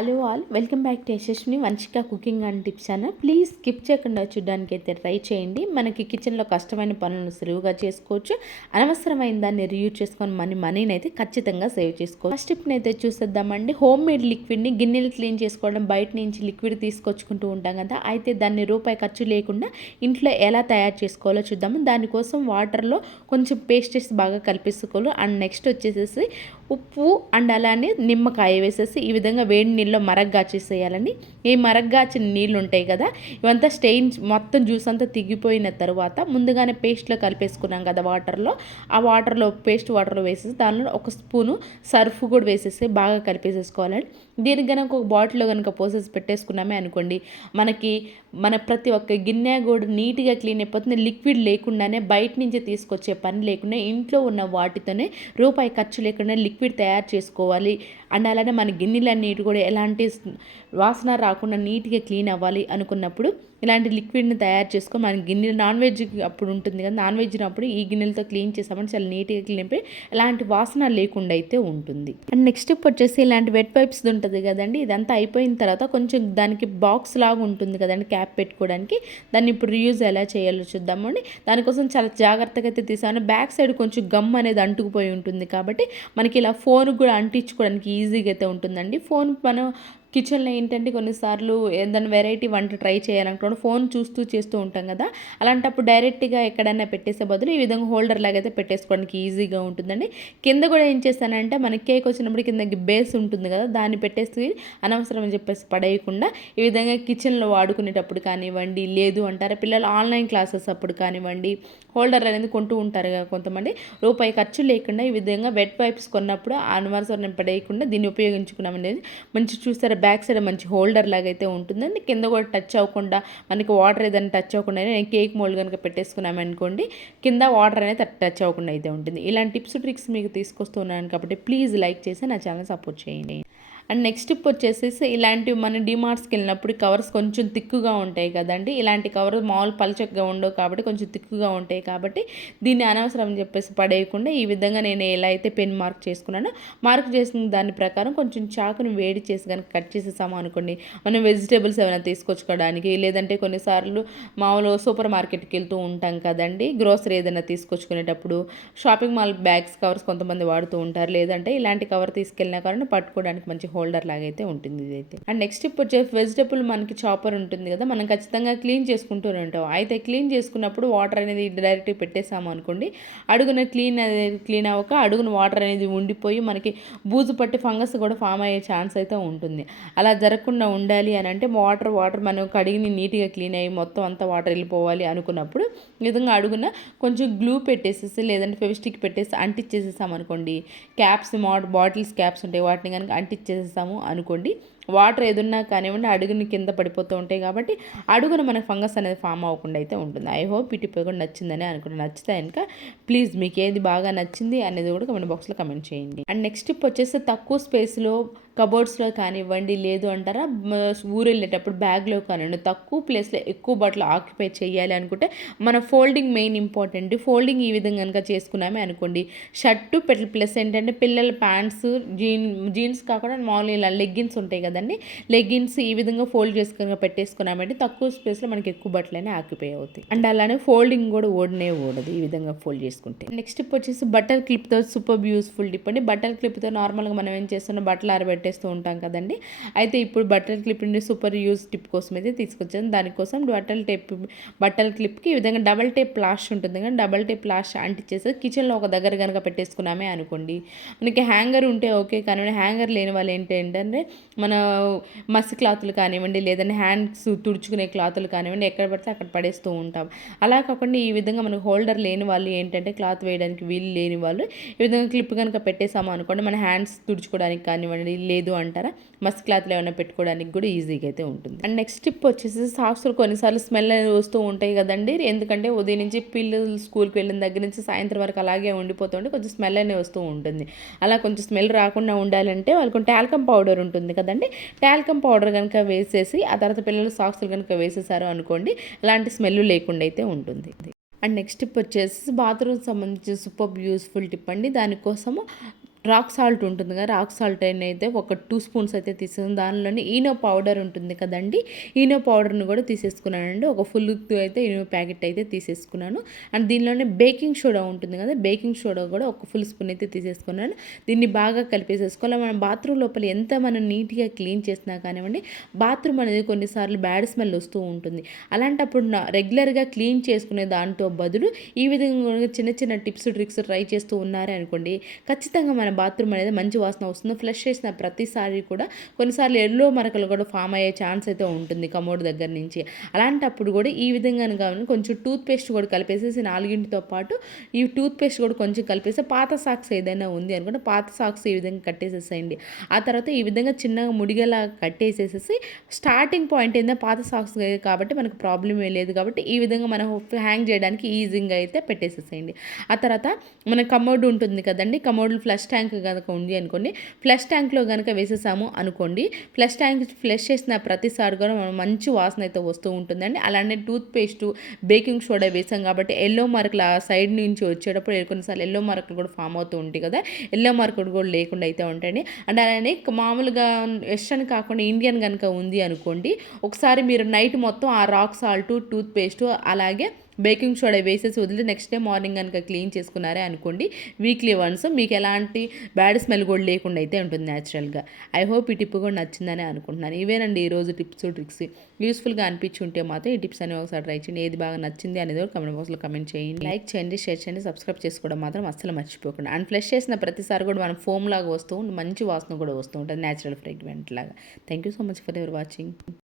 Hello all, welcome back to Yashaswini Vamshika cooking and tips అన్న. Please skip చేయకుండా చూడడానికి అయితే ట్రై చేయండి. మనకి కిచెన్లో కష్టమైన పనులను సులువుగా చేసుకోవచ్చు. అనవసరమైన దాన్ని రియూజ్ చేసుకొని మనీని అయితే ఖచ్చితంగా సేవ్ చేసుకోవచ్చు. ఫస్ట్ టిప్ని అయితే చూసేద్దామండి. హోమ్ మేడ్ లిక్విడ్ని గిన్నెలు క్లీన్ చేసుకోవడం, బయట నుంచి లిక్విడ్ తీసుకొచ్చుకుంటూ ఉంటాం కదా, అయితే దాన్ని రూపాయి ఖర్చు లేకుండా ఇంట్లో ఎలా తయారు చేసుకోవాలో చూద్దాము. దానికోసం వాటర్లో కొంచెం పేస్ట్ చేసి బాగా కలిపేసుకోవాలి. అండ్ నెక్స్ట్ వచ్చేసేసి ఉప్పు అండ్ అలానే నిమ్మకాయ వేసేసి ఈ విధంగా వేడి నీళ్ళలో మరగ్గాచేసేయాలండి. ఈ మరగ్గాచిన నీళ్ళు ఉంటాయి కదా, ఇవంతా స్టెయిన్ మొత్తం జ్యూస్ అంతా తిగిపోయిన తర్వాత ముందుగానే పేస్ట్లో కలిపేసుకున్నాం కదా వాటర్లో, ఆ వాటర్లో పేస్ట్ వాటర్లో వేసేసి దానిలో ఒక స్పూను సర్ఫ్ కూడా వేసేసి బాగా కలిపేసేసుకోవాలండి. దీనికి కనుక ఒక బాటిల్లో కనుక పోసేసి పెట్టేసుకున్నామే అనుకోండి, మన ప్రతి ఒక్క గిన్నె కూడా నీట్గా క్లీన్ అయిపోతుంది. లిక్విడ్ లేకుండానే బయట నుంచి తీసుకొచ్చే పని లేకుండా ఇంట్లో ఉన్న వాటితోనే రూపాయి ఖర్చు లేకుండా లిక్విడ్ తయారు చేసుకోవాలి. అండ్ అలానే మన గిన్నెలన్నిటి కూడా ఎలాంటి వాసన రాకుండా నీట్గా క్లీన్ అవ్వాలి అనుకున్నప్పుడు ఇలాంటి లిక్విడ్ని తయారు చేసుకొని మన గిన్నెలు నాన్ వెజ్ అప్పుడు ఉంటుంది కదా, నాన్ వెజ్ అప్పుడు ఈ గిన్నెలతో క్లీన్ చేసామని చాలా నీట్గా క్లీన్ అయిపోయి ఎలాంటి వాసన లేకుండా అయితే ఉంటుంది. అండ్ నెక్స్ట్ వచ్చేసి ఇలాంటి వెట్ పైప్స్ ఉంటుంది కదండి, ఇదంతా అయిపోయిన తర్వాత కొంచెం దానికి బాక్స్ లాగా ఉంటుంది కదండి క్యాప్ పెట్టుకోవడానికి, దాన్ని ఇప్పుడు రీయూజ్ ఎలా చేయాలో చూద్దామండి. దానికోసం చాలా జాగ్రత్తగా అయితే తీసాను. బ్యాక్ సైడ్ కొంచెం గమ్ అనేది అంటుకుపోయి ఉంటుంది కాబట్టి మనకి ఇలా ఫోన్ కూడా అంటించుకోవడానికి ఈజీగా అయితే ఉంటుందండి. ఫోన్ మనం కిచెన్లో ఏంటంటే కొన్నిసార్లు ఏదైనా వెరైటీ వంట ట్రై చేయాలనుకోండి ఫోన్ చూస్తూ చేస్తూ ఉంటాం కదా, అలాంటప్పుడు డైరెక్ట్గా ఎక్కడైనా పెట్టేసే బదులు ఈ విధంగా హోల్డర్ లాగా అయితే పెట్టేసుకోవడానికి ఈజీగా ఉంటుందండి. కింద కూడా ఏం చేస్తానంటే మనకి కేక్ వచ్చినప్పుడు కింద బేస్ ఉంటుంది కదా, దాన్ని పెట్టేసి అనవసరం అని చెప్పేసి పడేయకుండా ఈ విధంగా కిచెన్లో వాడుకునేటప్పుడు కానివ్వండి, లేదు అంటారా పిల్లలు ఆన్లైన్ క్లాసెస్ అప్పుడు కానివ్వండి, హోల్డర్ అనేది కొంటూ ఉంటారు కదా కొంతమంది, రూపాయి ఖర్చు లేకుండా ఈ విధంగా వెట్ పైప్స్ కొన్నప్పుడు అనవసరం పడేయకుండా దీన్ని ఉపయోగించుకున్నాం అనేది మంచి చూస్తారు. బ్యాక్ సైడ్ మంచి హోల్డర్ లాగా అయితే ఉంటుందండి. కింద కూడా టచ్ అవ్వకుండా మనకి వాటర్ ఏదైనా టచ్ అవ్వకుండా నేను కేక్ మోల్డ్ కనుక పెట్టేసుకున్నాం అనుకోండి, కింద వాటర్ అనేది టచ్ అవ్వకుండా అయితే ఉంటుంది. ఇలాంటి టిప్స్ ట్రిక్స్ మీకు తీసుకొస్తున్నాను కాబట్టి ప్లీజ్ లైక్ చేసి నా ఛానల్ సపోర్ట్ చేయండి. అండ్ నెక్స్ట్ టిప్ వచ్చేసేసి ఇలాంటివి మన డిమార్ట్స్కి వెళ్ళినప్పుడు కవర్స్ కొంచెం తిక్కుగా ఉంటాయి కదండి, ఇలాంటి కవర్ మామూలు పల్చగా ఉండవు కాబట్టి కొంచెం తిక్కుగా ఉంటాయి కాబట్టి దీన్ని అనవసరం అని చెప్పేసి పడేయకుండా ఈ విధంగా నేను ఎలా అయితే పెన్ మార్క్ చేసుకున్నానో మార్క్ చేసిన దాని ప్రకారం కొంచెం చాకుని వేడి చేసి కనుక కట్ చేసేసాము అనుకోండి, మనం వెజిటేబుల్స్ ఏమైనా తీసుకొచ్చుకోవడానికి, లేదంటే కొన్నిసార్లు మామూలు సూపర్ మార్కెట్కి వెళ్తూ ఉంటాం కదండి, గ్రోసరీ ఏదైనా తీసుకొచ్చుకునేటప్పుడు షాపింగ్ మాల్ బ్యాగ్స్ కవర్స్ కొంతమంది వాడుతూ ఉంటారు, లేదంటే ఇలాంటి కవర్ తీసుకెళ్ళినా కానీ పట్టుకోవడానికి మంచి హోల్డర్ లాగా అయితే ఉంటుంది ఇదైతే. అండ్ నెక్స్ట్ ఇప్పుడు వచ్చే వెజిటబుల్ మనకి చాపర్ ఉంటుంది కదా, మనం ఖచ్చితంగా క్లీన్ చేసుకుంటూనే ఉంటాం. అయితే క్లీన్ చేసుకున్నప్పుడు వాటర్ అనేది డైరెక్ట్గా పెట్టేసాము అనుకోండి, అడుగున క్లీన్ అవ్వక అడుగున వాటర్ అనేది ఉండిపోయి మనకి బూజు పట్టి ఫంగస్ కూడా ఫామ్ అయ్యే ఛాన్స్ అయితే ఉంటుంది. అలా జరగకుండా ఉండాలి అని అంటే వాటర్ మనం కడిగి నీట్గా క్లీన్ అయ్యి మొత్తం అంతా వాటర్ వెళ్ళిపోవాలి అనుకున్నప్పుడు ఈ విధంగా అడుగున కొంచెం గ్లూ పెట్టేసేసి లేదంటే ఫెవిస్టిక్ పెట్టేసి అంటించేసేసాం అనుకోండి, క్యాప్స్ బాటిల్స్ క్యాప్స్ ఉంటాయి వాటిని కనుక అంటించేసేసాము అనుకోండి, వాటర్ ఏదున్నా కానివ్వండి అడుగుని కింద పడిపోతూ ఉంటాయి కాబట్టి అడుగున మనకు ఫంగస్ అనేది ఫామ్ అవ్వకుండా అయితే ఉంటుంది. ఐ హోప్ ఈ టిప్ కూడా నచ్చిందని అనుకుంటున్నాను. నచ్చితే కనుక ప్లీజ్ మీకు ఏది బాగా నచ్చింది అనేది కూడా కమెంట్ బాక్స్లో కమెంట్ చేయండి. అండ్ నెక్స్ట్ టిప్ వచ్చేసి తక్కువ స్పేస్లో కబోర్డ్స్లో కానివ్వండి, లేదు అంటారా ఊరు వెళ్ళేటప్పుడు బ్యాగ్లో కానివ్వండి, తక్కువ ప్లేస్లో ఎక్కువ బట్టలు ఆక్యుపై చేయాలి అనుకుంటే మన ఫోల్డింగ్ మెయిన్ ఇంపార్టెంట్. ఫోల్డింగ్ ఈ విధంగా కనుక చేసుకున్నామే అనుకోండి, షర్టు ప్లస్ ఏంటంటే పిల్లల ప్యాంట్స్ జీన్స్ కాకుండా మామూలు ఇలా లెగ్గిన్స్ ఉంటాయి కదండి, లెగ్గిన్స్ ఈ విధంగా ఫోల్డ్ చేసుకుని పెట్టేసుకున్నామంటే తక్కువ స్పేస్లో మనకి ఎక్కువ బట్టలనే ఆక్యుపై అవుతాయి. అండ్ అలానే ఫోల్డింగ్ కూడా ఓడదు ఈ విధంగా ఫోల్డ్ చేసుకుంటే. నెక్స్ట్ టిప్ వచ్చేసి బట్టల్ క్లిప్తో సూపర్ యూస్ఫుల్ టిప్ అండి. బట్టల్ క్లిప్తో నార్మల్గా మనం ఏం చేస్తున్నాం బట్టలు ఆరబెట్టేస్తూ ఉంటాం కదండి, అయితే ఇప్పుడు బట్టల్ క్లిప్ నుండి సూపర్ యూజ్ టిప్ కోసం అయితే తీసుకొచ్చాను. దానికోసం బట్టల్ క్లిప్కి ఈ విధంగా డబల్ టేప్ ప్లాష్ ఉంటుంది కానీ డబల్ టేప్ ప్లాష్ అంటించేసి కిచెన్లో ఒక దగ్గర కనుక పెట్టేసుకున్నామే అనుకోండి, మనకి హ్యాంగర్ ఉంటే ఓకే, కానీ హ్యాంగర్ లేని వాళ్ళు ఏంటంటే మన మసి క్లాతులు కానివ్వండి, లేదంటే హ్యాండ్స్ తుడుచుకునే క్లాతులు కానివ్వండి ఎక్కడ పడితే అక్కడ పడేస్తూ ఉంటాం. అలా కాకుండా ఈ విధంగా మనకు హోల్డర్ లేని వాళ్ళు ఏంటంటే క్లాత్ వేయడానికి వీలు లేని వాళ్ళు ఈ విధంగా క్లిప్ కనుక పెట్టేసాము అనుకోండి, మన హ్యాండ్స్ తుడుచుకోవడానికి కానివ్వండి, లేదు అంటారా మసి క్లాత్లు ఏమైనా పెట్టుకోవడానికి కూడా ఈజీగా అయితే ఉంటుంది. అండ్ నెక్స్ట్ టిప్ వచ్చేసి సాక్స్లు కొన్నిసార్లు స్మెల్ అనేది వస్తూ ఉంటాయి కదండి, ఎందుకంటే ఉదయం నుంచి పిల్లలు స్కూల్కి వెళ్ళిన దగ్గర నుంచి సాయంత్రం వరకు అలాగే ఉండిపోతుంటే కొంచెం స్మెల్ అనేది వస్తూ ఉంటుంది. అలా కొంచెం స్మెల్ రాకుండా ఉండాలంటే వాళ్ళకి టాల్కమ్ పౌడర్ ఉంటుంది కదండి, టాల్కమ్ పౌడర్ కనుక వేసేసి ఆ తర్వాత పిల్లలు సాక్స్లు కనుక వేసేసారు అనుకోండి, అలాంటి స్మెల్ లేకుండా అయితే ఉంటుంది. అండ్ నెక్స్ట్ టిప్ వచ్చేసి బాత్రూమ్ సంబంధించిన సూపర్ యూస్ఫుల్ టిప్ అండి. దానికోసము రాక్ సాల్ట్ ఉంటుంది కదా, రాక్ సాల్ట్ అయితే ఒక 2 స్పూన్స్ అయితే తీసేసుకుని దానిలోనే ఈనో పౌడర్ ఉంటుంది కదండి, ఈనో పౌడర్ని కూడా తీసేసుకున్నానండి. ఒక ఫుల్ అయితే ఈనో ప్యాకెట్ అయితే తీసేసుకున్నాను. అండ్ దీనిలోనే బేకింగ్ సోడా ఉంటుంది కదా, బేకింగ్ సోడా కూడా ఒక ఫుల్ స్పూన్ అయితే తీసేసుకున్నాను. దీన్ని బాగా కలిపేసేసుకోవాలి. మనం బాత్రూమ్ లోపల ఎంత మనం నీట్గా క్లీన్ చేసినా కానివ్వండి, బాత్రూమ్ అనేది కొన్నిసార్లు బ్యాడ్ స్మెల్ వస్తూ ఉంటుంది. అలాంటప్పుడు రెగ్యులర్గా క్లీన్ చేసుకునే దాంతో బదులు ఈ విధంగా చిన్న చిన్న టిప్స్ ట్రిక్స్ ట్రై చేస్తూ ఉన్నారే అనుకోండి, ఖచ్చితంగా మన బాత్రూమ్ అనేది మంచి వాసన వస్తుంది. ఫ్లష్ చేసిన ప్రతిసారి కూడా కొన్నిసార్లు ఎల్లో మరకలు కూడా ఫామ్ అయ్యే ఛాన్స్ అయితే ఉంటుంది కమోడ్ దగ్గర నుంచి. అలాంటప్పుడు కూడా ఈ విధంగా కానీ కొంచెం టూత్ పేస్ట్ కూడా కలిపేసేసి 4తో పాటు ఈ టూత్ పేస్ట్ కూడా కొంచెం కలిపేసి పాత సాక్స్ ఏదైనా ఉంది అనుకుంటే పాత సాక్స్ ఈ విధంగా కట్టేసేసేయండి. ఆ తర్వాత ఈ విధంగా చిన్నగా ముడిగేలా కట్టేసేసేసి స్టార్టింగ్ పాయింట్ ఏంటంటే పాత సాక్స్ కాబట్టి మనకు ప్రాబ్లం లేదు కాబట్టి ఈ విధంగా మనం హ్యాంగ్ చేయడానికి ఈజీగా అయితే పెట్టేసేసేయండి. ఆ తర్వాత మన కమోడ్ ఉంటుంది కదండి, కమోడ్లో ఫ్లష్ ట్యాంక్ కనుక ఉంది అనుకోండి, ఫ్లష్ ట్యాంక్లో కనుక వేసేసాము అనుకోండి, ఫ్లష్ ట్యాంక్ ఫ్లష్ చేసిన ప్రతిసారి కూడా మనం మంచి వాసన అయితే వస్తూ ఉంటుందండి. అలానే టూత్ పేస్ట్ బేకింగ్ సోడా వేసాం కాబట్టి ఎల్లో మార్కులు ఆ సైడ్ నుంచి వచ్చేటప్పుడు కొన్నిసార్లు ఎల్లో మార్కులు కూడా ఫామ్ అవుతూ ఉంటాయి కదా, ఎల్లో మార్కులు కూడా లేకుండా అయితే ఉంటాయండి. అండ్ అలానే మామూలుగా వెస్ట్రన్ కాకుండా ఇండియన్ కనుక ఉంది అనుకోండి, ఒకసారి మీరు నైట్ మొత్తం ఆ రాక్ సాల్ట్ టూత్ పేస్ట్ అలాగే బేకింగ్ సోడా వేసేసి వదిలి నెక్స్ట్ డే మార్నింగ్ కనుక క్లీన్ చేసుకున్నారే అనుకోండి, వీక్లీ వన్స్ మీకు ఎలాంటి బ్యాడ్ స్మెల్ కూడా లేకుండా అయితే ఉంటుంది న్యాచురల్గా. ఐ హోప్ ఈ టిప్ కూడా నచ్చిందని అనుకుంటున్నాను. ఇవేనండి ఈరోజు టిప్స్ ట్రిక్స్. యూస్ఫుల్గా అనిపించి ఉంటే మాత్రం ఈ టిప్స్ అనేవి ఒకసారి ట్రై చేయండి. ఏది బాగా నచ్చింది అనేది కూడా కమెంట్ బాక్స్లో కమెంట్ చేయండి. లైక్ చేయండి, షేర్ చేయండి, సబ్స్క్రైబ్ చేసుకోవడం మాత్రం అస్సలు మర్చిపోకుండా. అండ్ ఫ్లష్ చేసిన ప్రతిసారి కూడా మనం ఫోమ్ లాగా వస్తూ మంచి వాసన కూడా వస్తూ ఉంటుంది, న్యాచురల్ ఫ్రేగ్రెంట్ లాగా. Thank you so much for your watching.